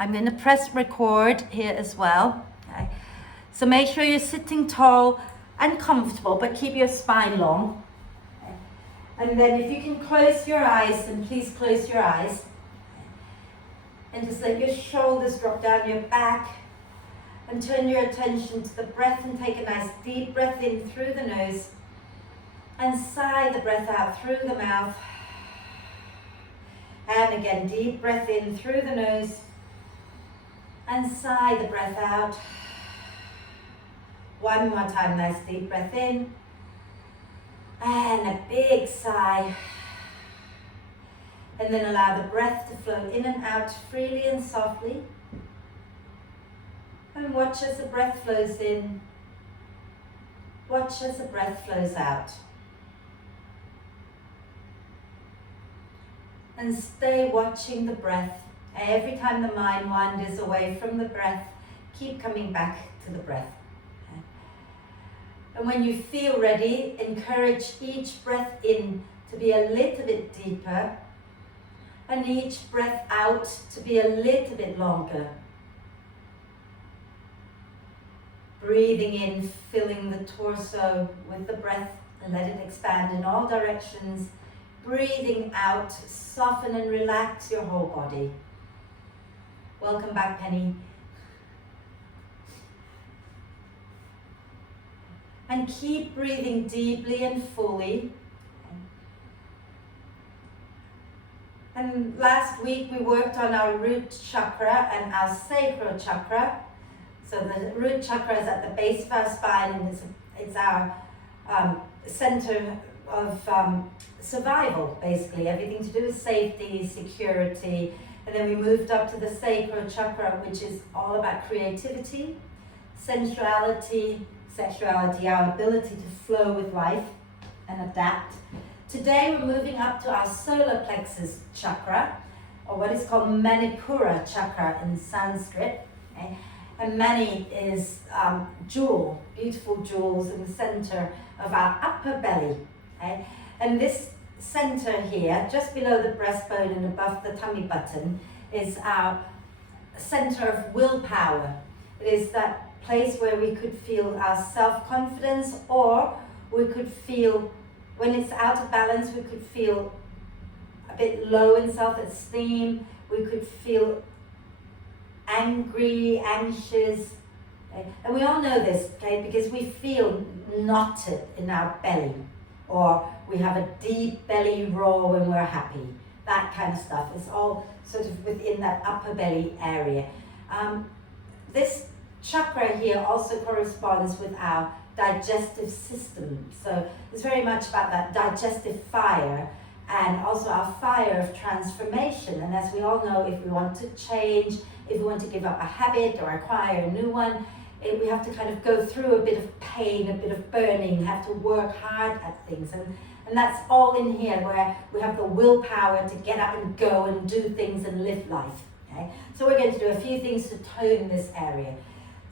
I'm going to press record here as well. Okay. So make sure you're sitting tall and comfortable, but keep your spine long. Okay. And then if you can close your eyes, then please close your eyes. And just let your shoulders drop down your back and turn your attention to the breath and take a nice deep breath in through the nose and sigh the breath out through the mouth. And again, deep breath in through the nose and sigh the breath out. One more time, nice deep breath in and a big sigh. And then allow the breath to flow in and out freely and softly. And watch as the breath flows in. Watch as the breath flows out. And stay watching the breath. Every time the mind wanders away from the breath, keep coming back to the breath. Okay. And when you feel ready, encourage each breath in to be a little bit deeper and each breath out to be a little bit longer. Breathing in, filling the torso with the breath and let it expand in all directions. Breathing out, soften and relax your whole body. Welcome back, Penny. And keep breathing deeply and fully. And last week we worked on our root chakra and our sacral chakra. So the root chakra is at the base of our spine, and it's our center of survival, basically. Everything to do with safety, security. And then we moved up to the sacral chakra, which is all about creativity, sensuality, sexuality, our ability to flow with life and adapt. Today we're moving up to our solar plexus chakra, or what is called Manipura Chakra in Sanskrit. Okay? And Mani is jewel, beautiful jewels in the center of our upper belly. Okay? And this center here, just below the breastbone and above the tummy button, is our center of willpower. It is that place where we could feel our self-confidence, or we could feel, when it's out of balance, we could feel a bit low in self-esteem. We could feel angry, anxious, okay? And we all know this, okay, because we feel knotted in our belly, or we have a deep belly roar when we're happy. That kind of stuff is all sort of within that upper belly area. This chakra here also corresponds with our digestive system. So it's very much about that digestive fire, and also our fire of transformation. And as we all know, if we want to change, if we want to give up a habit or acquire a new one, we have to kind of go through a bit of pain, a bit of burning, have to work hard at things. And that's all in here, where we have the willpower to get up and go and do things and live life. Okay? So we're going to do a few things to tone this area.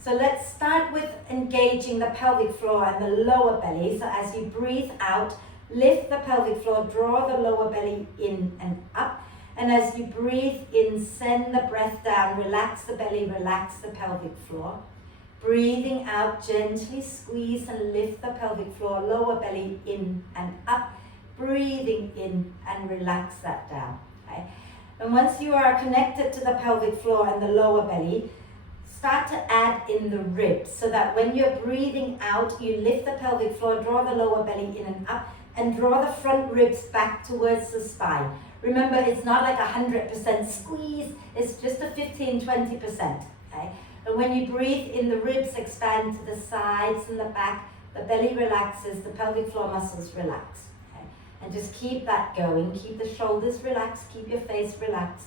So let's start with engaging the pelvic floor and the lower belly. So as you breathe out, lift the pelvic floor, draw the lower belly in and up. And as you breathe in, send the breath down, relax the belly, relax the pelvic floor. Breathing out, gently squeeze and lift the pelvic floor, lower belly in and up. Breathing in and relax that down. Okay? And once you are connected to the pelvic floor and the lower belly, start to add in the ribs, so that when you're breathing out, you lift the pelvic floor, draw the lower belly in and up, and draw the front ribs back towards the spine. Remember, it's not like 100% squeeze, it's just a 15-20%. Okay? And when you breathe in, the ribs expand to the sides and the back, the belly relaxes, the pelvic floor muscles relax. Okay? And just keep that going, keep the shoulders relaxed, keep your face relaxed.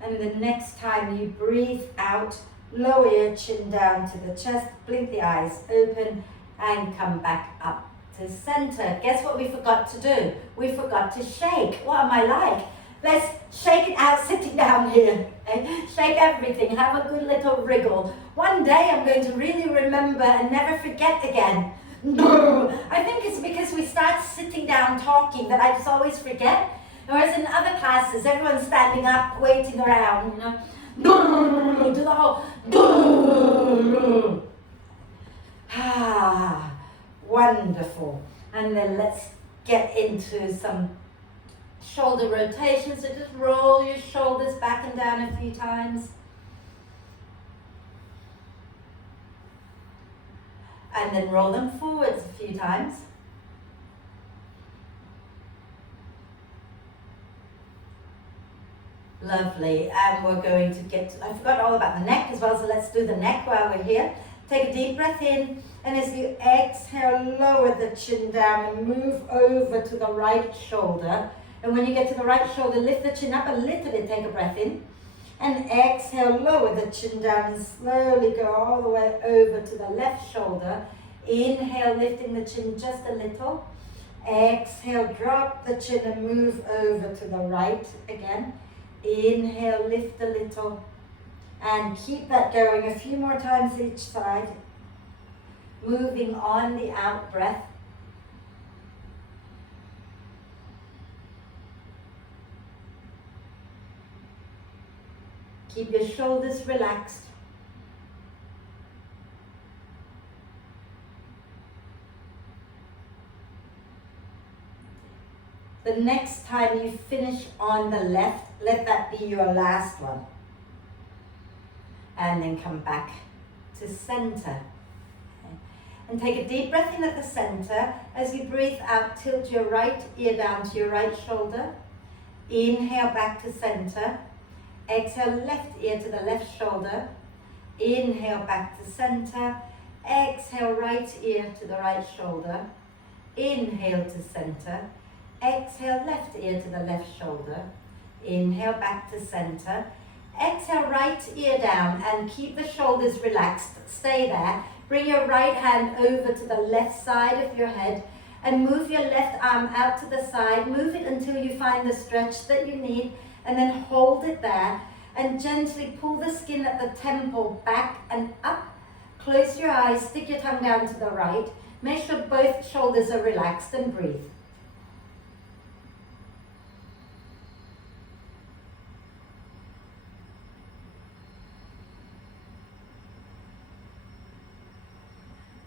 And the next time you breathe out, lower your chin down to the chest, blink the eyes open, and come back up to center. Guess what we forgot to do? We forgot to shake. What am I like? Let's shake it out sitting down here. Okay? Shake everything, have a good little wriggle. One day I'm going to really remember and never forget again. I think it's because we start sitting down talking that I just always forget. Whereas in other classes, everyone's standing up, waiting around, you know. Do the whole. Ah, wonderful. And then let's get into some shoulder rotation. So just roll your shoulders back and down a few times. And then roll them forwards a few times. Lovely. And we're going to get to, I forgot all about the neck as well, so let's do the neck while we're here. Take a deep breath in, and as you exhale, lower the chin down and move over to the right shoulder. And when you get to the right shoulder, lift the chin up a little bit, take a breath in. And exhale, lower the chin down and slowly go all the way over to the left shoulder. Inhale, lifting the chin just a little. Exhale, drop the chin and move over to the right again. Inhale, lift a little. And keep that going a few more times each side. Moving on the out breath. Keep your shoulders relaxed. The next time you finish on the left, let that be your last one. And then come back to center. Okay. And take a deep breath in at the center. As you breathe out, tilt your right ear down to your right shoulder. Inhale back to center. Exhale, left ear to the left shoulder. Inhale back to center. Exhale, right ear to the right shoulder. Inhale to center. Exhale, left ear to the left shoulder. Inhale back to center. Exhale, right ear down and keep the shoulders relaxed. Stay there. Bring your right hand over to the left side of your head and move your left arm out to the side. Move it until you find the stretch that you need and then hold it there and gently pull the skin at the temple back and up. Close your eyes, stick your tongue down to the right. Make sure both shoulders are relaxed and breathe.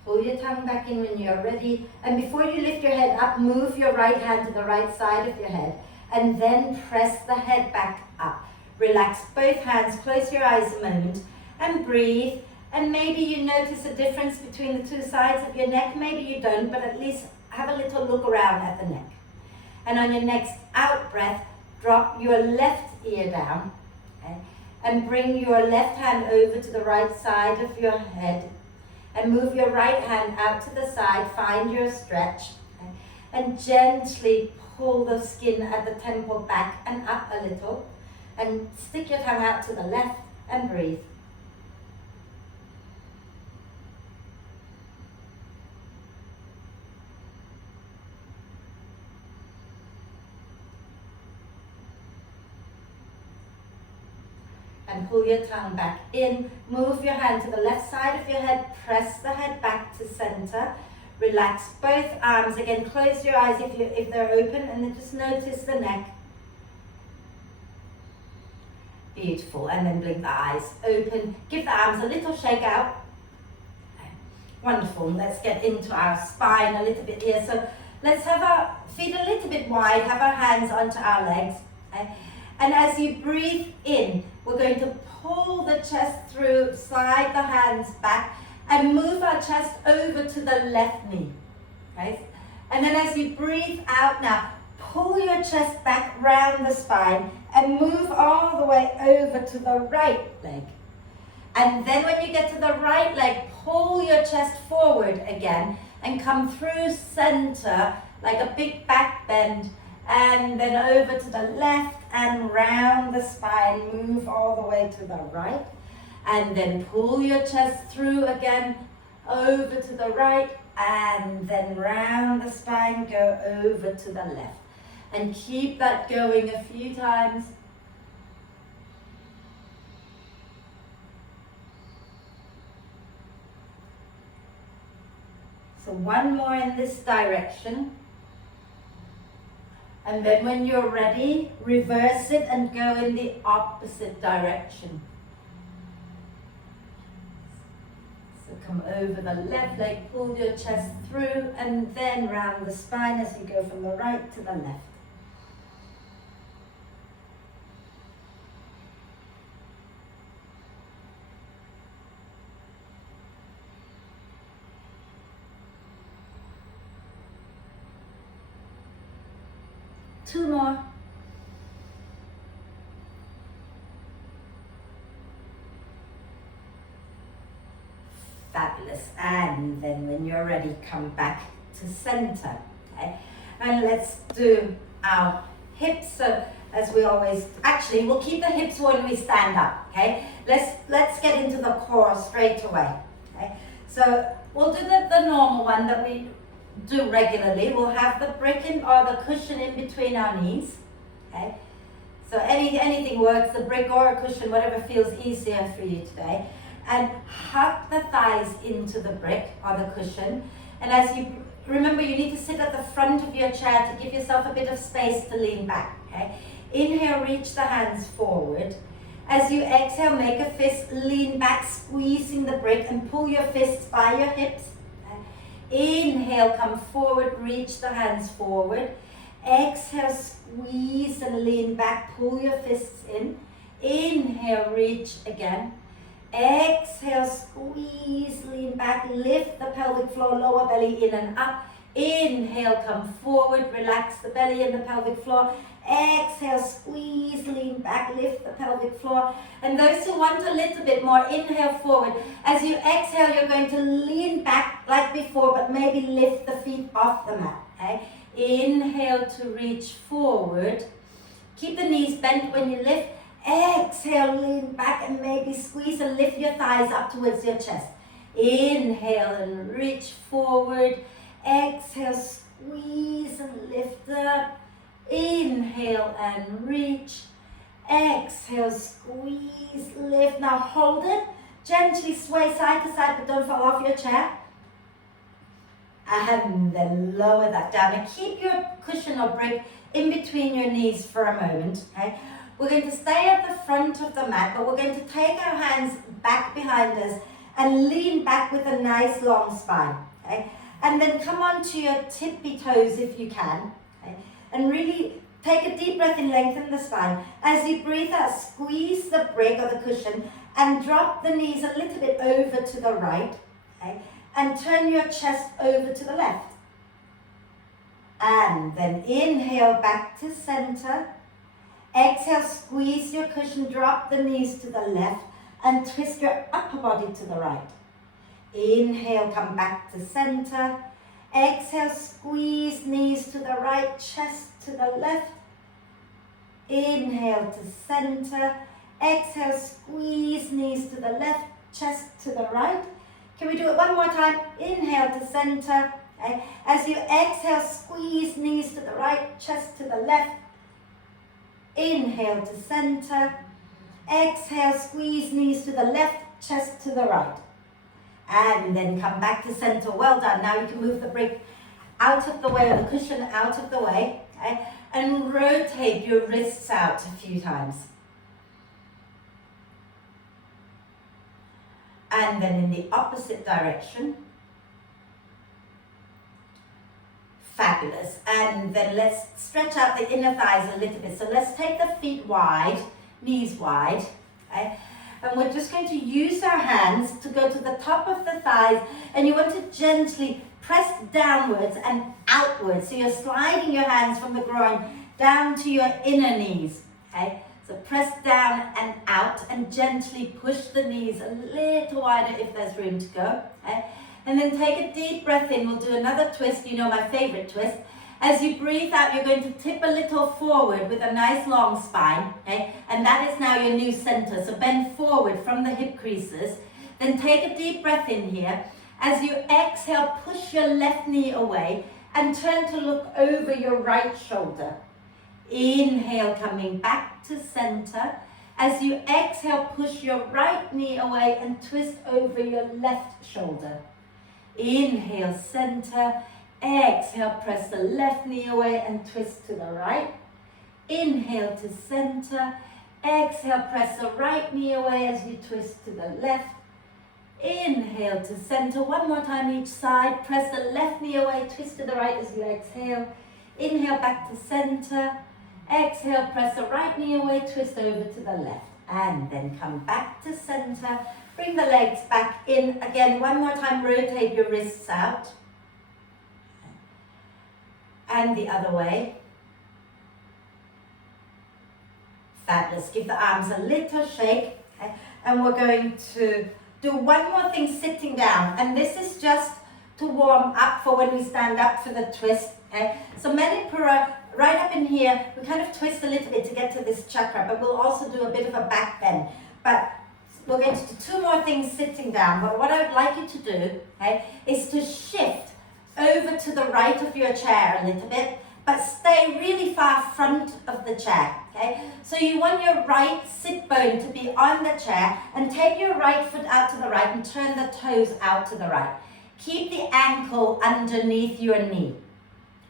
Pull your tongue back in when you're ready. And before you lift your head up, move your right hand to the right side of your head. And then press the head back up. Relax both hands, close your eyes a moment and breathe. And maybe you notice a difference between the two sides of your neck. Maybe you don't, but at least have a little look around at the neck. And on your next out breath, drop your left ear down. Okay? And bring your left hand over to the right side of your head. And move your right hand out to the side, find your stretch, okay? And gently pull the skin at the temple back and up a little, and stick your tongue out to the left and breathe. And pull your tongue back in. Move your hand to the left side of your head. Press the head back to center. Relax both arms. Again, close your eyes if they're open and then just notice the neck. Beautiful. And then blink the eyes open. Give the arms a little shake out. Wonderful. Let's get into our spine a little bit here. So let's have our feet a little bit wide. Have our hands onto our legs. Okay? And as you breathe in, we're going to pull the chest through, slide the hands back, and move our chest over to the left knee. Okay? And then as you breathe out now, pull your chest back round the spine and move all the way over to the right leg. And then when you get to the right leg, pull your chest forward again and come through center like a big back bend. And then over to the left and round the spine, move all the way to the right. And then pull your chest through again, over to the right, and then round the spine, go over to the left. And keep that going a few times. So one more in this direction. And then when you're ready, reverse it and go in the opposite direction. So come over the left leg, pull your chest through, and then round the spine as you go from the right to the left. Two more. Fabulous. And then when you're ready, come back to center. Okay? And let's do our hips. So as we always, actually we'll keep the hips when we stand up. Okay? Let's get into the core straight away. Okay? So we'll do the normal one that we do regularly. We'll have the brick or the cushion in between our knees. Okay, so anything works, the brick or a cushion, whatever feels easier for you today. And hug the thighs into the brick or the cushion. And as you remember, you need to sit at the front of your chair to give yourself a bit of space to lean back. Okay, inhale, reach the hands forward. As you exhale, make a fist, lean back, squeezing the brick, and pull your fists by your hips. Inhale, come forward, reach the hands forward. Exhale, squeeze and lean back, pull your fists in. Inhale, reach again. Exhale, squeeze, lean back, lift the pelvic floor, lower belly in and up. Inhale, come forward, relax the belly and the pelvic floor. Exhale, squeeze, lean back, lift the pelvic floor. And those who want a little bit more, inhale forward. As you exhale, you're going to lean back like before, but maybe lift the feet off the mat. Okay? Inhale to reach forward. Keep the knees bent when you lift. Exhale, lean back and maybe squeeze and lift your thighs up towards your chest. Inhale and reach forward. Exhale, squeeze and lift up. Inhale and reach. Exhale, squeeze, lift. Now hold it. Gently sway side to side, but don't fall off your chair. And then lower that down. And keep your cushion or brick in between your knees for a moment. Okay? We're going to stay at the front of the mat, but we're going to take our hands back behind us and lean back with a nice long spine. Okay? And then come onto your tippy toes if you can. Okay? And really take a deep breath in, lengthen the spine. As you breathe out, squeeze the brick or the cushion and drop the knees a little bit over to the right. Okay? And turn your chest over to the left. And then inhale back to center. Exhale, squeeze your cushion, drop the knees to the left and twist your upper body to the right. Inhale, come back to center. Exhale, squeeze knees to the right, chest to the left. Inhale to center. Exhale, squeeze knees to the left, chest to the right. Can we do it one more time? Inhale to center. Okay. As you exhale, squeeze knees to the right, chest to the left. Inhale to center. Exhale, squeeze knees to the left, chest to the right. And then come back to center. Well done. Now you can move the brick out of the way, or the cushion out of the way. Okay? And rotate your wrists out a few times. And then in the opposite direction. Fabulous. And then let's stretch out the inner thighs a little bit. So let's take the feet wide, knees wide. Okay? And we're just going to use our hands to go to the top of the thighs. And you want to gently press downwards and outwards. So you're sliding your hands from the groin down to your inner knees. Okay? So press down and out and gently push the knees a little wider if there's room to go. Okay? And then take a deep breath in. We'll do another twist. You know my favorite twist. As you breathe out, you're going to tip a little forward with a nice long spine. Okay? And that is now your new center. So bend forward from the hip creases. Then take a deep breath in here. As you exhale, push your left knee away and turn to look over your right shoulder. Inhale, coming back to center. As you exhale, push your right knee away and twist over your left shoulder. Inhale, center. Exhale, press the left knee away and twist to the right. Inhale to center. Exhale, press the right knee away as you twist to the left. Inhale to center. One more time each side. Press the left knee away, twist to the right as you exhale. Inhale back to center. Exhale, press the right knee away, twist over to the left. And then come back to center. Bring the legs back in. Again, one more time, rotate your wrists out. And the other way. Fabulous. Give the arms a little shake. Okay? And we're going to do one more thing sitting down. And this is just to warm up for when we stand up for the twist. Okay? So Manipura, right up in here, we kind of twist a little bit to get to this chakra, but we'll also do a bit of a back bend. But we're going to do two more things sitting down. But what I would like you to do, okay, is to shift over to the right of your chair a little bit, but stay really far front of the chair. Okay? So you want your right sit bone to be on the chair, and take your right foot out to the right and turn the toes out to the right. Keep the ankle underneath your knee.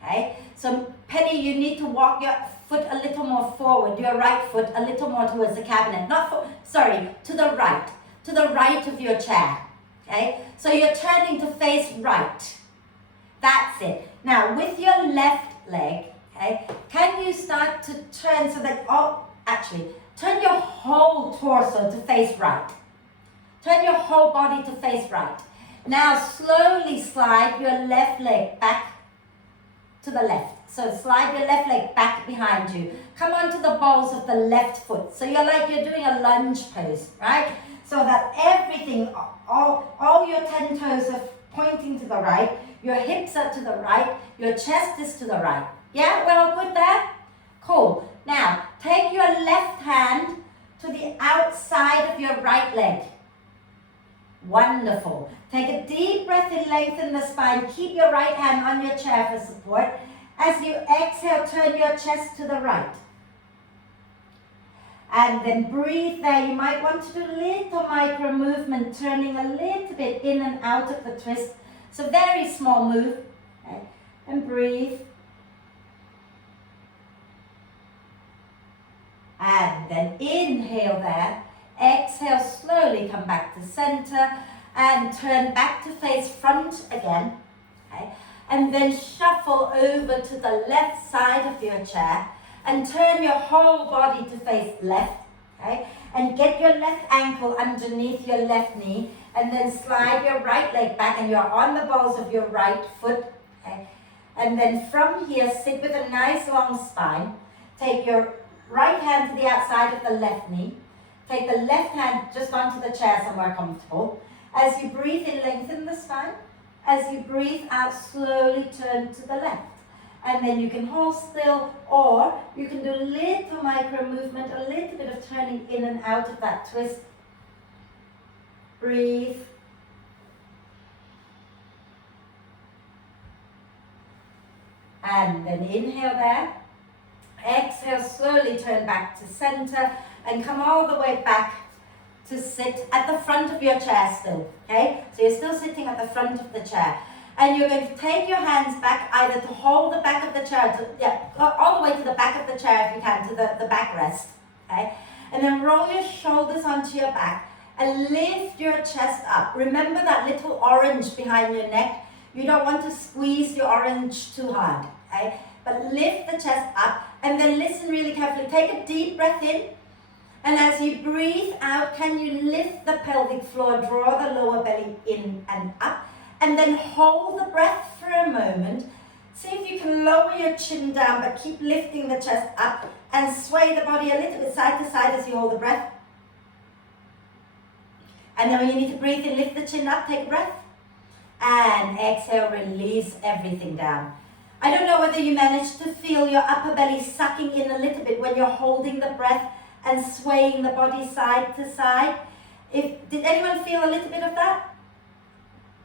Okay? So Penny, you need to walk your foot a little more forward, your right foot a little more towards the cabinet. To the right of your chair. Okay? So you're turning to face right. That's it. Now with your left leg, okay, can you start to turn so that, turn your whole torso to face right. Turn your whole body to face right. Now slowly slide your left leg back to the left. So slide your left leg back behind you. Come onto the balls of the left foot. So you're doing a lunge pose, right? So that everything, all your 10 toes are pointing to the right. Your hips are to the right. Your chest is to the right. Yeah, we're all good there? Cool. Now, take your left hand to the outside of your right leg. Wonderful. Take a deep breath in, lengthen the spine. Keep your right hand on your chair for support. As you exhale, turn your chest to the right. And then breathe there. You might want to do a little micro movement, turning a little bit in and out of the twist. So very small move. Okay. And breathe. And then inhale there. Exhale, slowly come back to center and turn back to face front again. Okay. And then shuffle over to the left side of your chair and turn your whole body to face left. Okay. And get your left ankle underneath your left knee, and then slide your right leg back, and you're on the balls of your right foot. Okay. And then from here, sit with a nice long spine. Take your right hand to the outside of the left knee. Take the left hand just onto the chair somewhere comfortable. As you breathe in, lengthen the spine. As you breathe out, slowly turn to the left. And then you can hold still, or you can do a little micro movement, a little bit of turning in and out of that twist. Breathe. And then inhale there. Exhale, slowly turn back to center and come all the way back to sit at the front of your chair still, okay? So you're still sitting at the front of the chair. And you're going to take your hands back, either to hold the back of the chair, all the way to the back of the chair if you can, to the backrest, okay? And then roll your shoulders onto your back and lift your chest up. Remember that little orange behind your neck? You don't want to squeeze your orange too hard, okay? But lift the chest up and then listen really carefully. Take a deep breath in. And as you breathe out, can you lift the pelvic floor, draw the lower belly in and up, and then hold the breath for a moment. See if you can lower your chin down, but keep lifting the chest up and sway the body a little bit side to side as you hold the breath. And then when you need to breathe in, lift the chin up, take a breath. And exhale, release everything down. I don't know whether you managed to feel your upper belly sucking in a little bit when you're holding the breath and swaying the body side to side. Did anyone feel a little bit of that?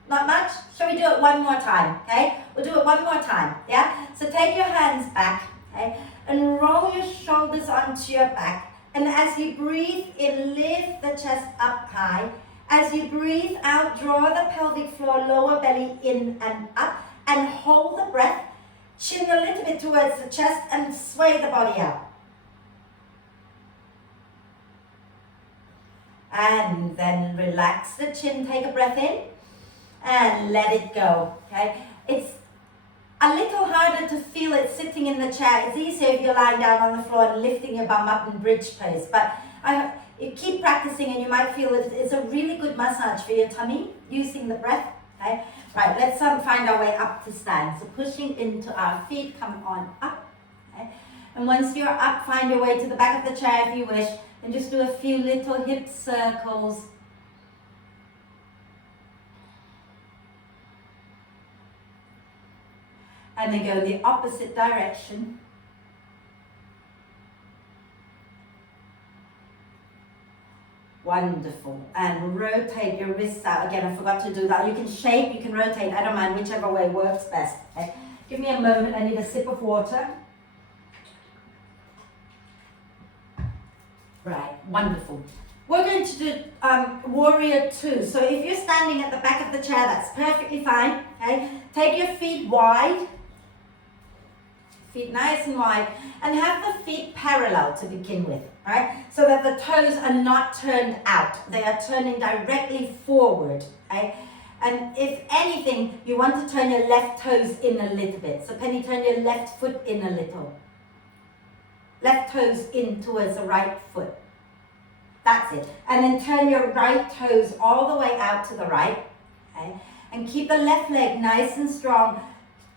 Not much? Shall we do it one more time, okay? We'll do it one more time, yeah? So take your hands back, okay? and roll your shoulders onto your back. And as you breathe in, lift the chest up high. As you breathe out, draw the pelvic floor, lower belly in and up, and hold the breath. Chin a little bit towards the chest and sway the body out. And then relax the chin, take a breath in, and let it go, okay? It's a little harder to feel it sitting in the chair. It's easier if you're lying down on the floor and lifting your bum up in bridge pose. But you keep practicing and you might feel it's a really good massage for your tummy, using the breath, okay? Right, let's find our way up to stand. So pushing into our feet, come on up, okay? And once you're up, find your way to the back of the chair if you wish, and just do a few little hip circles. And then go the opposite direction. Wonderful. And rotate your wrists out. Again, I forgot to do that. You can shape, you can rotate. I don't mind, whichever way works best. Okay? Give me a moment. I need a sip of water. Right, wonderful. We're going to do warrior two. So if you're standing at the back of the chair, that's perfectly fine. Okay? Take your feet wide. Feet nice and wide, and have the feet parallel to begin with, right? So that the toes are not turned out. They are turning directly forward, okay? And if anything, you want to turn your left toes in a little bit. So Penny, turn your left foot in a little. Left toes in towards the right foot. That's it. And then turn your right toes all the way out to the right, okay? And keep the left leg nice and strong,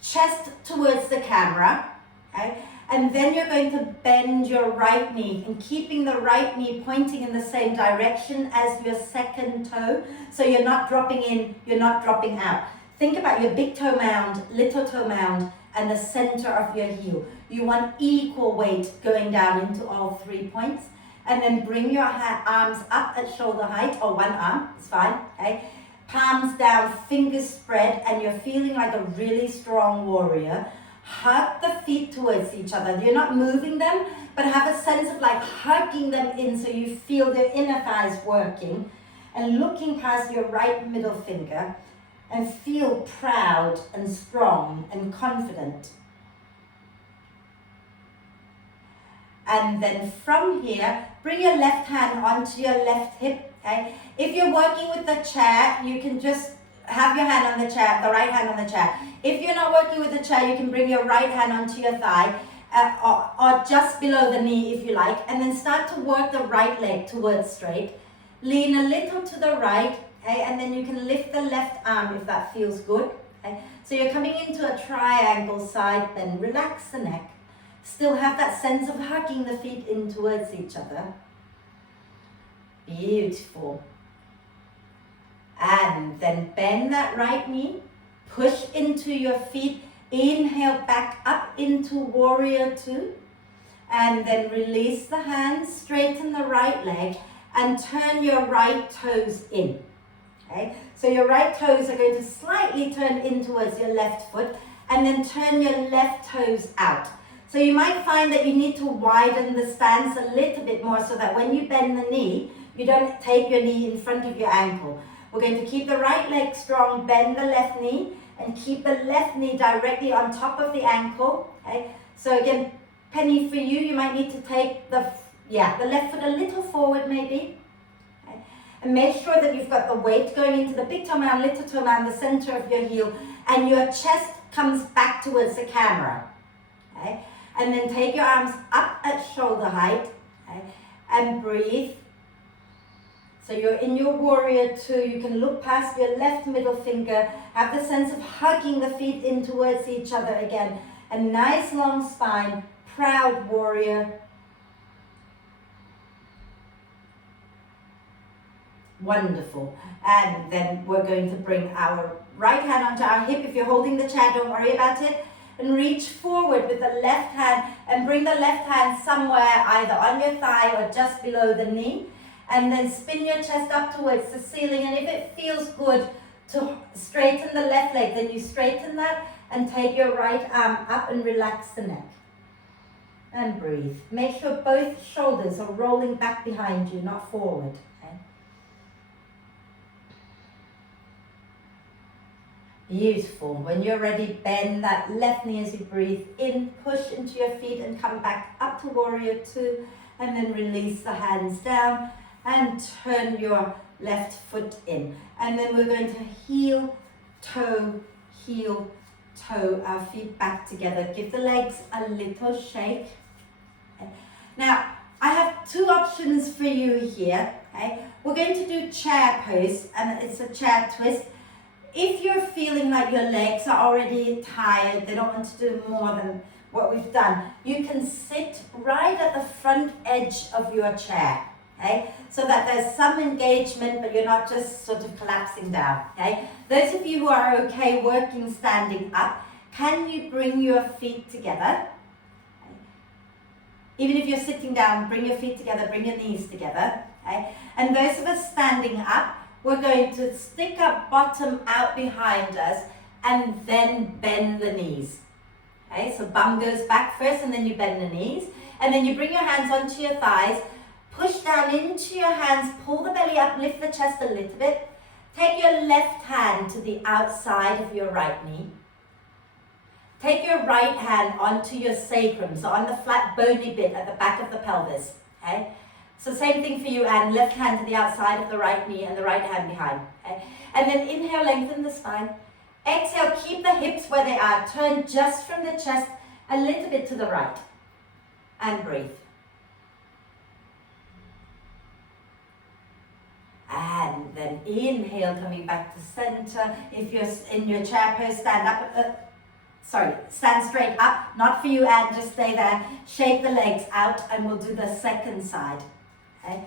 chest towards the camera. Okay? And then you're going to bend your right knee, and keeping the right knee pointing in the same direction as your second toe. So you're not dropping in, you're not dropping out. Think about your big toe mound, little toe mound, and the center of your heel. You want equal weight going down into all 3 points. And then bring your arms up at shoulder height, or one arm, it's fine. Okay? Palms down, fingers spread, and you're feeling like a really strong warrior. Hug the feet towards each other. You're not moving them, but have a sense of like hugging them in so you feel their inner thighs working, and looking past your right middle finger, and feel proud and strong and confident. And then from here, bring your left hand onto your left hip, okay? If you're working with the chair, you can just have your hand on the chair, the right hand on the chair. If you're not working with the chair, you can bring your right hand onto your thigh, or just below the knee if you like, and then start to work the right leg towards straight. Lean a little to the right, okay, and then you can lift the left arm if that feels good. Okay. So you're coming into a triangle side bend. Relax the neck. Still have that sense of hugging the feet in towards each other. Beautiful. And then bend that right knee, push into your feet, inhale back up into warrior two, and then release the hands, straighten the right leg, and turn your right toes in. Okay, so your right toes are going to slightly turn in towards your left foot, and then turn your left toes out. So you might find that you need to widen the stance a little bit more so that when you bend the knee, you don't take your knee in front of your ankle. We're going to keep the right leg strong, bend the left knee, and keep the left knee directly on top of the ankle. Okay? So again, Penny, for you, you might need to take the left foot a little forward maybe. Okay? And make sure that you've got the weight going into the big toe mound, little toe mound, the center of your heel, and your chest comes back towards the camera. Okay? And then take your arms up at shoulder height, okay? And breathe. So you're in your warrior two, you can look past your left middle finger, have the sense of hugging the feet in towards each other again. A nice long spine, proud warrior. Wonderful. And then we're going to bring our right hand onto our hip. If you're holding the chair, don't worry about it. And reach forward with the left hand and bring the left hand somewhere either on your thigh or just below the knee. And then spin your chest up towards the ceiling. And if it feels good to straighten the left leg, then you straighten that and take your right arm up and relax the neck. And breathe. Make sure both shoulders are rolling back behind you, not forward. Okay? Beautiful. When you're ready, bend that left knee as you breathe in, push into your feet and come back up to warrior two, and then release the hands down and turn your left foot in. And then we're going to heel, toe, our feet back together. Give the legs a little shake. Okay. Now, I have two options for you here. Okay? We're going to do chair pose, and it's a chair twist. If you're feeling like your legs are already tired, they don't want to do more than what we've done, you can sit right at the front edge of your chair, okay? So that there's some engagement, but you're not just sort of collapsing down, okay? Those of you who are okay working standing up, can you bring your feet together? Okay. Even if you're sitting down, bring your feet together, bring your knees together, okay? And those of us standing up, we're going to stick our bottom out behind us and then bend the knees. Okay, so bum goes back first and then you bend the knees. And then you bring your hands onto your thighs, push down into your hands, pull the belly up, lift the chest a little bit. Take your left hand to the outside of your right knee. Take your right hand onto your sacrum, so on the flat bony bit at the back of the pelvis. Okay? So same thing for you, and left hand to the outside of the right knee and the right hand behind. Okay? And then inhale, lengthen the spine. Exhale, keep the hips where they are. Turn just from the chest a little bit to the right. And breathe. And then inhale, coming back to center. If you're in your chair pose, stand up. Stand straight up. Not for you, and just stay there. Shake the legs out, and we'll do the second side. Okay?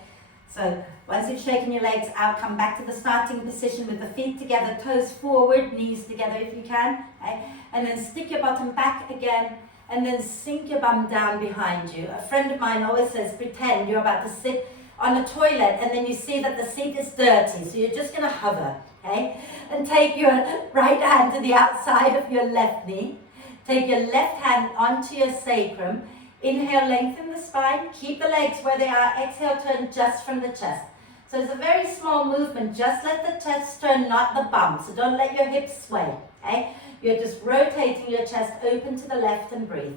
So once you've shaken your legs out, come back to the starting position with the feet together, toes forward, knees together if you can. Okay? And then stick your bottom back again, and then sink your bum down behind you. A friend of mine always says, pretend you're about to sit on a toilet and then you see that the seat is dirty, so you're just going to hover. Okay? And take your right hand to the outside of your left knee. Take your left hand onto your sacrum. Inhale, lengthen the spine. Keep the legs where they are. Exhale, turn just from the chest. So it's a very small movement. Just let the chest turn, not the bum. So don't let your hips sway. Okay? You're just rotating your chest open to the left and breathe.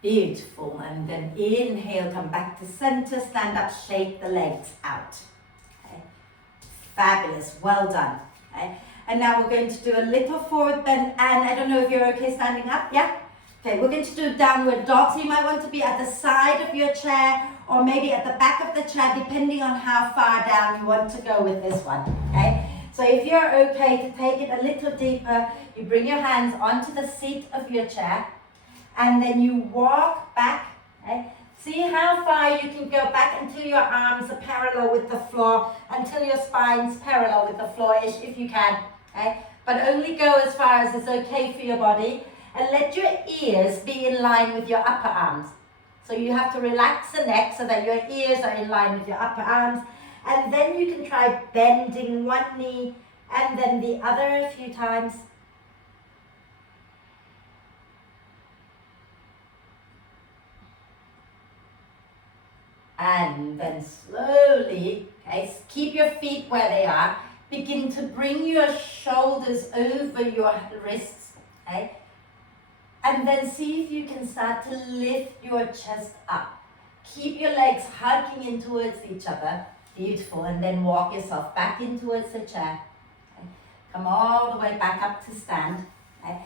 Beautiful. And then inhale, come back to center. Stand up, shake the legs out. Okay? Fabulous. Well done. Okay? And now we're going to do a little forward bend, and I don't know if you're okay standing up, yeah? Okay, we're going to do downward dog, so you might want to be at the side of your chair or maybe at the back of the chair, depending on how far down you want to go with this one, okay? So if you're okay to take it a little deeper, you bring your hands onto the seat of your chair, and then you walk back, okay? See how far you can go back until your arms are parallel with the floor, until your spine's parallel with the floor-ish if you can. Okay? But only go as far as is okay for your body, and let your ears be in line with your upper arms. So you have to relax the neck so that your ears are in line with your upper arms, and then you can try bending one knee and then the other a few times. And then slowly, okay, keep your feet where they are. Begin to bring your shoulders over your wrists, okay? And then see if you can start to lift your chest up. Keep your legs hugging in towards each other. Beautiful. And then walk yourself back in towards the chair. Okay? Come all the way back up to stand. Okay?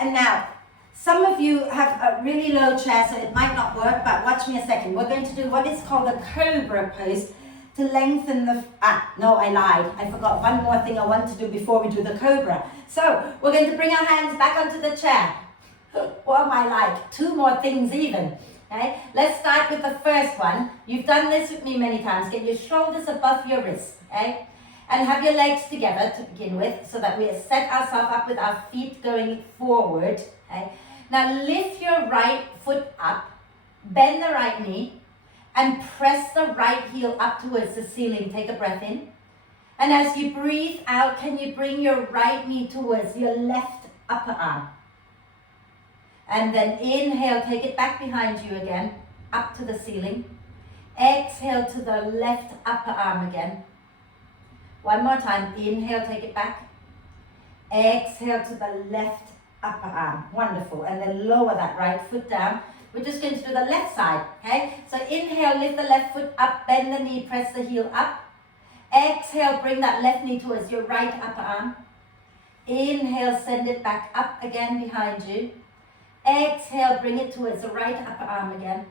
And now, some of you have a really low chair, so it might not work, but watch me a second. We're going to do what is called a cobra pose to lengthen the... no, I lied. I forgot one more thing I want to do before we do the cobra. So, we're going to bring our hands back onto the chair. What am I like? Two more things even. Okay? Let's start with the first one. You've done this with me many times. Get your shoulders above your wrists. Okay? And have your legs together to begin with, so that we set ourselves up with our feet going forward. Okay? Now lift your right foot up, bend the right knee, and press the right heel up towards the ceiling. Take a breath in. And as you breathe out, can you bring your right knee towards your left upper arm? And then inhale, take it back behind you again, up to the ceiling. Exhale to the left upper arm again. One more time, inhale, take it back. Exhale to the left upper arm, wonderful. And then lower that right foot down. We're just going to do the left side, okay? So inhale, lift the left foot up, bend the knee, press the heel up. Exhale, bring that left knee towards your right upper arm. Inhale, send it back up again behind you. Exhale, bring it towards the right upper arm again.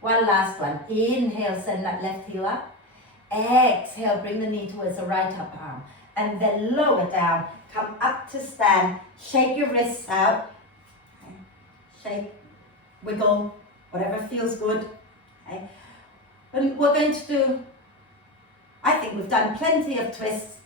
One last one. Inhale, send that left heel up. Exhale, bring the knee towards the right upper arm. And then lower down, come up to stand. Shake your wrists out. Shake, wiggle, whatever feels good. Okay. And we're going to do, I think we've done plenty of twists.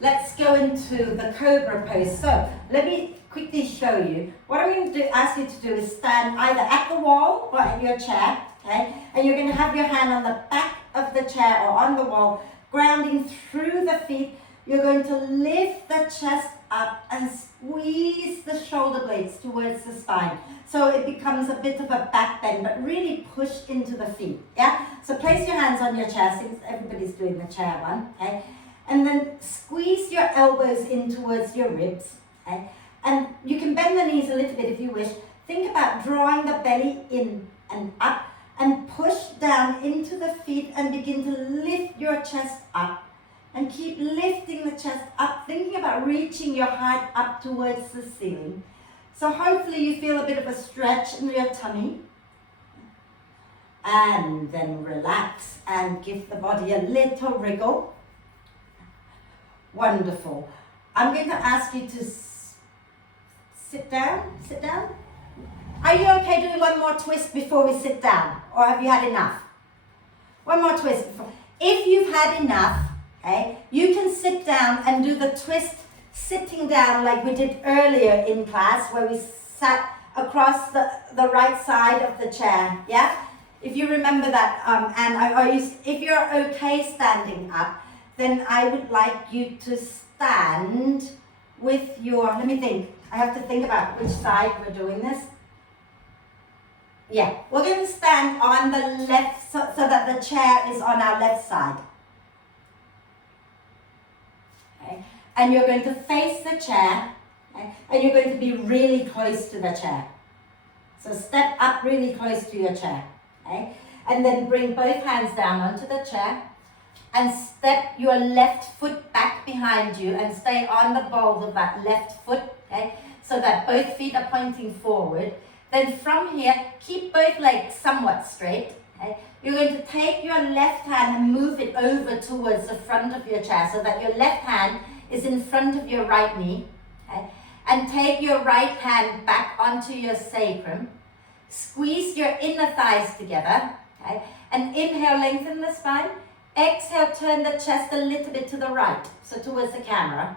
Let's go into the cobra pose. So let me quickly show you. What I'm going to ask you to do is stand either at the wall or at your chair, okay? And you're going to have your hand on the back of the chair or on the wall, grounding through the feet. You're going to lift the chest up and squeeze the shoulder blades towards the spine. So it becomes a bit of a back bend, but really push into the feet, yeah? So place your hands on your chair, since everybody's doing the chair one, okay? And then squeeze your elbows in towards your ribs, okay? And you can bend the knees a little bit if you wish. Think about drawing the belly in and up and push down into the feet and begin to lift your chest up. And keep lifting the chest up, thinking about reaching your heart up towards the ceiling. So hopefully you feel a bit of a stretch in your tummy. And then relax and give the body a little wriggle. Wonderful. I'm going to ask you to sit down. Sit down. Are you okay doing one more twist before we sit down? Or have you had enough? One more twist before. If you've had enough, okay, you can sit down and do the twist sitting down like we did earlier in class, where we sat across the right side of the chair, yeah? If you remember that, and if you're okay standing up, then I would like you to stand with your, let me think, I have to think about which side we're doing this. Yeah, we're going to stand on the left, so that the chair is on our left side. Okay. And you're going to face the chair, okay, and you're going to be really close to the chair. So step up really close to your chair, okay? And then bring both hands down onto the chair and step your left foot back behind you and stay on the balls of that left foot, okay? So that both feet are pointing forward. Then from here, keep both legs somewhat straight, okay? You're going to take your left hand and move it over towards the front of your chair so that your left hand is in front of your right knee, okay? And take your right hand back onto your sacrum. Squeeze your inner thighs together, okay? And inhale, lengthen the spine. Exhale, turn the chest a little bit to the right, so towards the camera.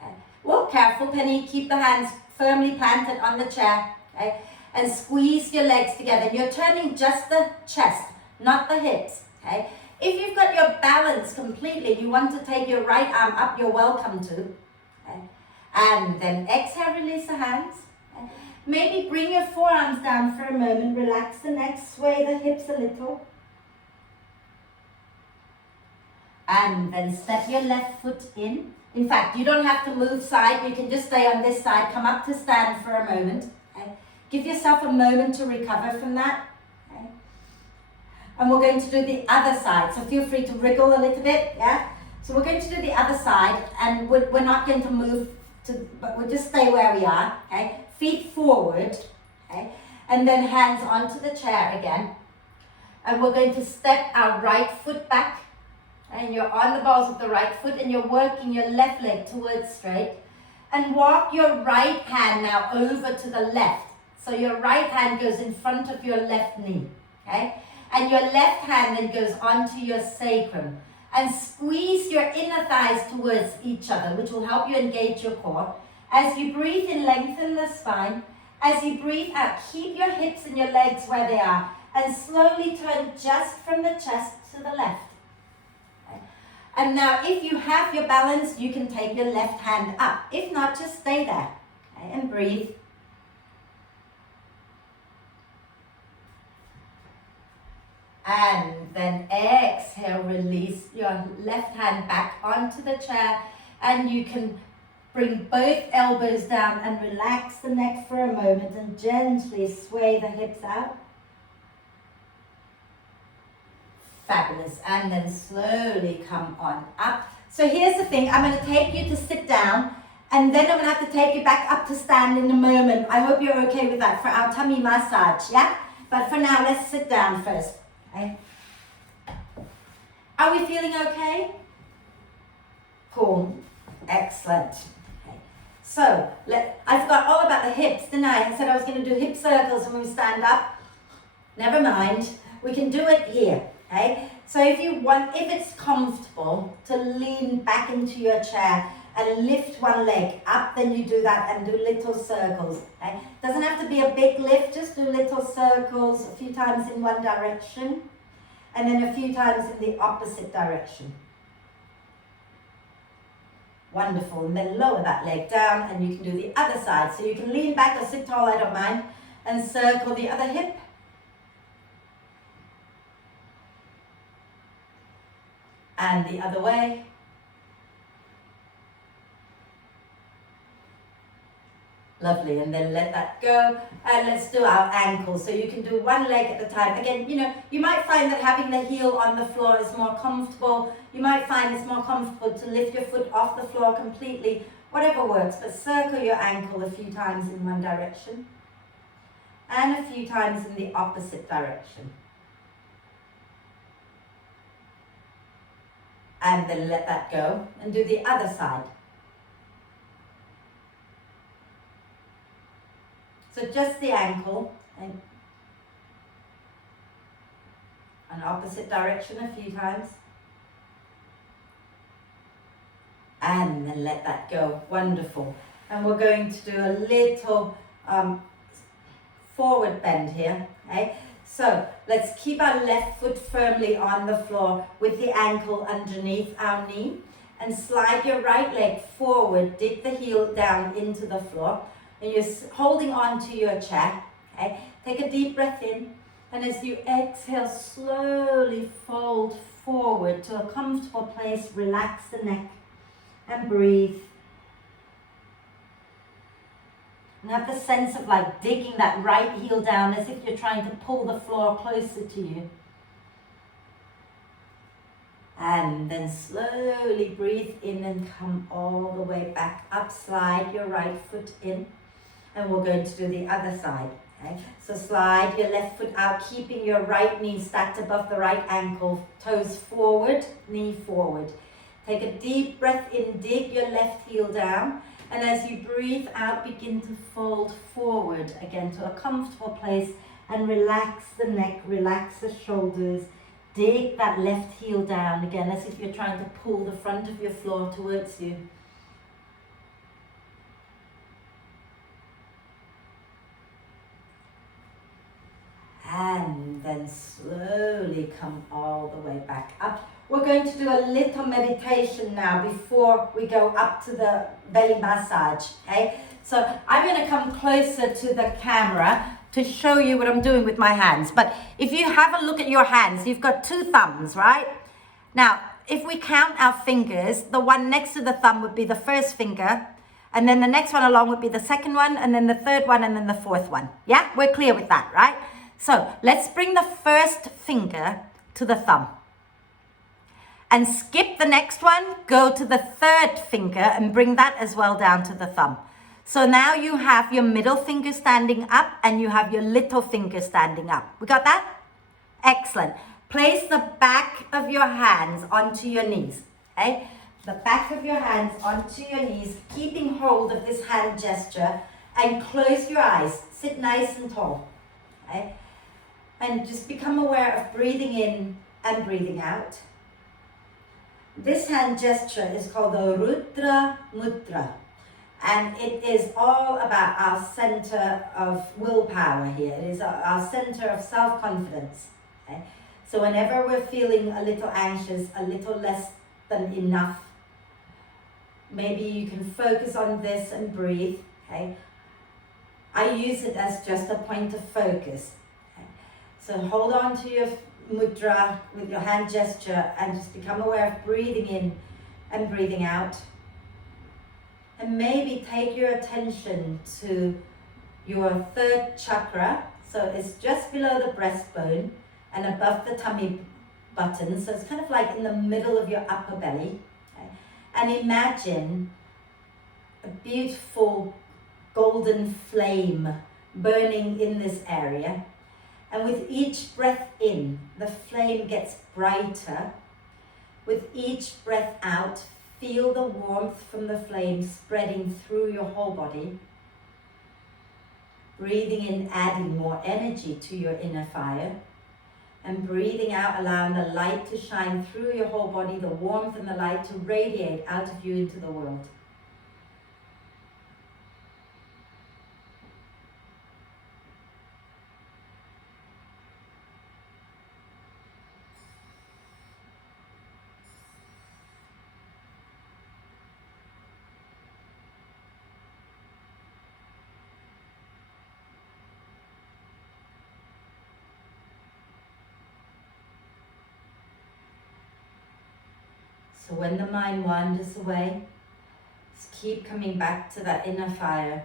Okay? Well, careful, Penny, keep the hands firmly planted on the chair, okay? And squeeze your legs together. You're turning just the chest, not the hips, okay? If you've got your balance completely, you want to take your right arm up, you're welcome to, okay? And then exhale, release the hands. Okay? Maybe bring your forearms down for a moment, relax the neck, sway the hips a little. And then step your left foot in. In fact, you don't have to move side, you can just stay on this side, come up to stand for a moment. Okay? Give yourself a moment to recover from that. Okay? And we're going to do the other side, so feel free to wriggle a little bit, yeah? So we're going to do the other side, and we're not going to move, but we'll just stay where we are, okay? Feet forward, okay? And then hands onto the chair again. And we're going to step our right foot back, and you're on the balls of the right foot, and you're working your left leg towards straight. And walk your right hand now over to the left. So your right hand goes in front of your left knee, okay? And your left hand then goes onto your sacrum. And squeeze your inner thighs towards each other, which will help you engage your core. As you breathe in, lengthen the spine. As you breathe out, keep your hips and your legs where they are. And slowly turn just from the chest to the left. Okay? And now if you have your balance, you can take your left hand up. If not, just stay there, okay? And breathe. And then exhale, release your left hand back onto the chair, and you can bring both elbows down and relax the neck for a moment and gently sway the hips out. Fabulous. And then slowly come on up. So here's the thing, I'm going to take you to sit down, and then I'm going to have to take you back up to stand in a moment. I hope you're okay with that for our tummy massage, yeah? But for now, let's sit down first. Okay. Are we feeling okay? Cool. Excellent. Okay. So, I forgot all about the hips, didn't I? I said I was going to do hip circles when we stand up. Never mind. We can do it here. Okay? So if it's comfortable to lean back into your chair and lift one leg up, then you do that and do little circles. Okay? Doesn't have to be a big lift, just do little circles a few times in one direction and then a few times in the opposite direction. Wonderful. And then lower that leg down and you can do the other side. So you can lean back or sit tall, I don't mind, and circle the other hip. And the other way. Lovely, and then let that go. And let's do our ankle. So you can do one leg at a time. Again, you might find that having the heel on the floor is more comfortable. You might find it's more comfortable to lift your foot off the floor completely. Whatever works, but circle your ankle a few times in one direction. And a few times in the opposite direction. And then let that go and do the other side. So just the ankle and an opposite direction a few times. And then let that go. Wonderful. And we're going to do a little forward bend here. Okay? So let's keep our left foot firmly on the floor with the ankle underneath our knee and slide your right leg forward, dig the heel down into the floor and you're holding on to your chair. Okay? Take a deep breath in and as you exhale, slowly fold forward to a comfortable place, relax the neck and breathe. And have the sense of like digging that right heel down as if you're trying to pull the floor closer to you. And then slowly breathe in and come all the way back up. Slide your right foot in. And we're going to do the other side. Okay? So slide your left foot out, keeping your right knee stacked above the right ankle. Toes forward, knee forward. Take a deep breath in, dig your left heel down. And as you breathe out, begin to fold forward again to a comfortable place and relax the neck, relax the shoulders. Dig that left heel down again as if you're trying to pull the front of your floor towards you. And then slowly come all the way back up. We're going to do a little meditation now before we go up to the belly massage, okay? So I'm going to come closer to the camera to show you what I'm doing with my hands. But if you have a look at your hands, you've got two thumbs, right? Now, if we count our fingers, the one next to the thumb would be the first finger, and then the next one along would be the second one, and then the third one, and then the fourth one. Yeah, we're clear with that, right? So let's bring the first finger to the thumb. And skip the next one, go to the third finger and bring that as well down to the thumb. So now you have your middle finger standing up and you have your little finger standing up. We got that? Excellent. Place the back of your hands onto your knees. Okay? The back of your hands onto your knees, keeping hold of this hand gesture and close your eyes. Sit nice and tall. Okay? And just become aware of breathing in and breathing out. This hand gesture is called the Rudra Mudra, and it is all about our center of willpower here. It is our center of self-confidence. Okay? So whenever we're feeling a little anxious, a little less than enough, maybe you can focus on this and breathe. Okay? I use it as just a point of focus. Okay? So hold on to your mudra with your hand gesture and just become aware of breathing in and breathing out. And maybe take your attention to your third chakra. So it's just below the breastbone and above the tummy button. So it's kind of like in the middle of your upper belly. Okay? And imagine a beautiful golden flame burning in this area. And with each breath in, the flame gets brighter. With each breath out, feel the warmth from the flame spreading through your whole body. Breathing in, adding more energy to your inner fire. And breathing out, allowing the light to shine through your whole body, the warmth and the light to radiate out of you into the world. So when the mind wanders away, just keep coming back to that inner fire.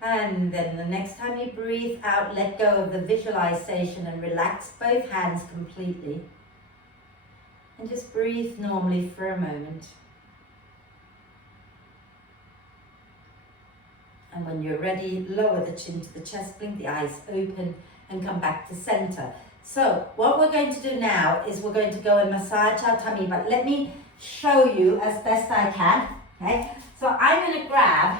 And then the next time you breathe out, let go of the visualization and relax both hands completely. And just breathe normally for a moment. And when you're ready, lower the chin to the chest, blink the eyes open and come back to center. So what we're going to do now is we're going to go and massage our tummy, but let me show you as best I can. Okay? So I'm going to grab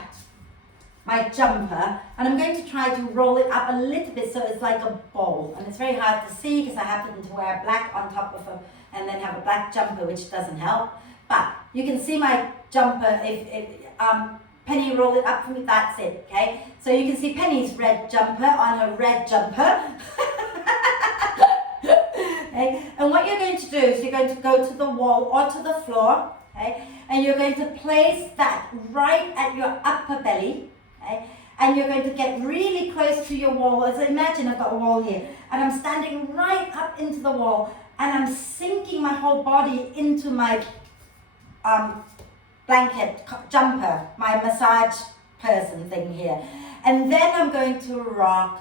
my jumper and I'm going to try to roll it up a little bit so it's like a ball. And it's very hard to see because I happen to wear black on top of and then have a black jumper, which doesn't help. But you can see my jumper. If Penny, roll it up for me. That's it. Okay. So you can see Penny's red jumper on her red jumper. Okay. And what you're going to do is you're going to go to the wall or to the floor. Okay. And you're going to place that right at your upper belly. Okay. And you're going to get really close to your wall. So imagine I've got a wall here, and I'm standing right up into the wall. And I'm sinking my whole body into my blanket jumper, my massage person thing here. And then I'm going to rock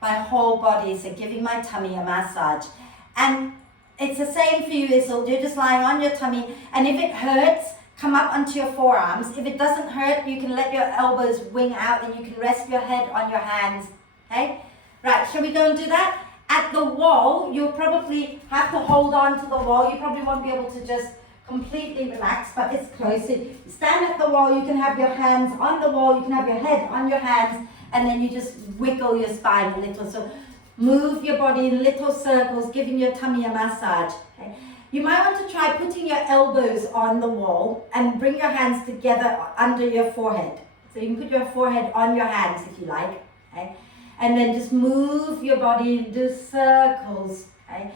my whole body, so giving my tummy a massage. And it's the same for you, Isil. You're just lying on your tummy. And if it hurts, come up onto your forearms. If it doesn't hurt, you can let your elbows wing out and you can rest your head on your hands. Okay? Right, shall we go and do that? At the wall, you'll probably have to hold on to the wall. You probably won't be able to just completely relax, but it's close. So you stand at the wall, you can have your hands on the wall, you can have your head on your hands, and then you just wiggle your spine a little. So move your body in little circles, giving your tummy a massage. Okay? You might want to try putting your elbows on the wall and bring your hands together under your forehead. So you can put your forehead on your hands if you like. Okay? And then just move your body and do circles. Okay?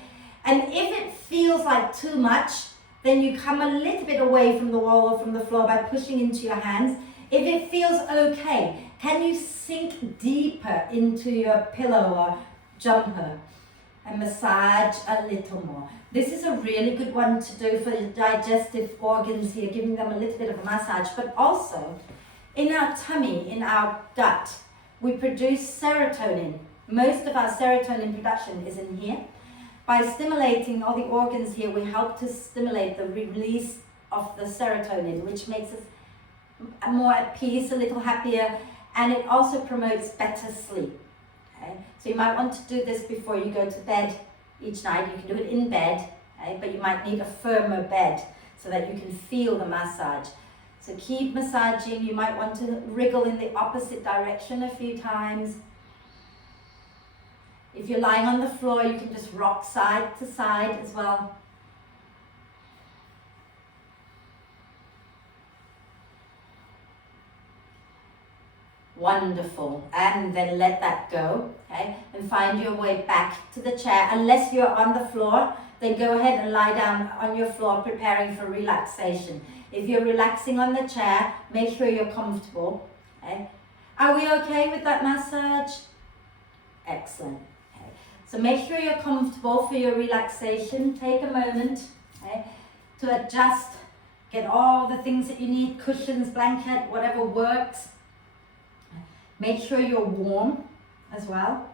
And if it feels like too much, then you come a little bit away from the wall or from the floor by pushing into your hands. If it feels okay, can you sink deeper into your pillow or jumper and massage a little more? This is a really good one to do for the digestive organs here, giving them a little bit of a massage, but also in our tummy, in our gut, we produce serotonin. Most of our serotonin production is in here. By stimulating all the organs here, we help to stimulate the release of the serotonin, which makes us more at peace, a little happier, and it also promotes better sleep. Okay? So you might want to do this before you go to bed each night. You can do it in bed, okay? But you might need a firmer bed so that you can feel the massage. So keep massaging. You might want to wriggle in the opposite direction a few times. If you're lying on the floor, you can just rock side to side as well. Wonderful. And then let that go, okay? And find your way back to the chair. Unless you're on the floor, then go ahead and lie down on your floor preparing for relaxation. If you're relaxing on the chair, make sure you're comfortable, okay? Are we okay with that massage? Excellent. Okay. So make sure you're comfortable for your relaxation. Take a moment, okay, to adjust. Get all the things that you need, cushions, blanket, whatever works. Make sure you're warm as well.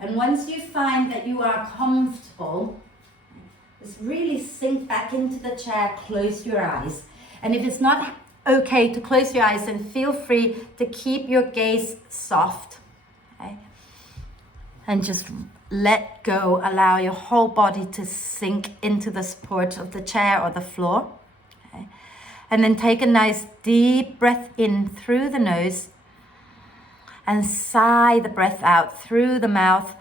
And once you find that you are comfortable, just really sink back into the chair, close your eyes. And if it's not okay to close your eyes, then feel free to keep your gaze soft, okay? And just let go, allow your whole body to sink into the support of the chair or the floor. Okay? And then take a nice deep breath in through the nose and sigh the breath out through the mouth.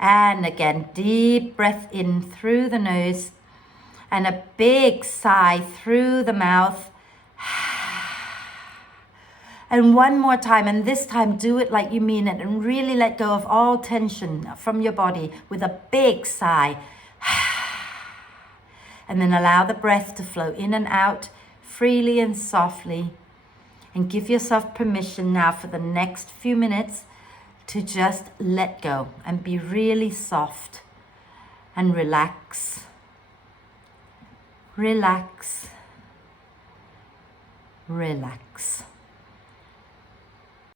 And again, deep breath in through the nose and a big sigh through the mouth. And one more time, and this time do it like you mean it and really let go of all tension from your body with a big sigh. And then allow the breath to flow in and out freely and softly. And give yourself permission now for the next few minutes to just let go and be really soft and relax. Relax. Relax.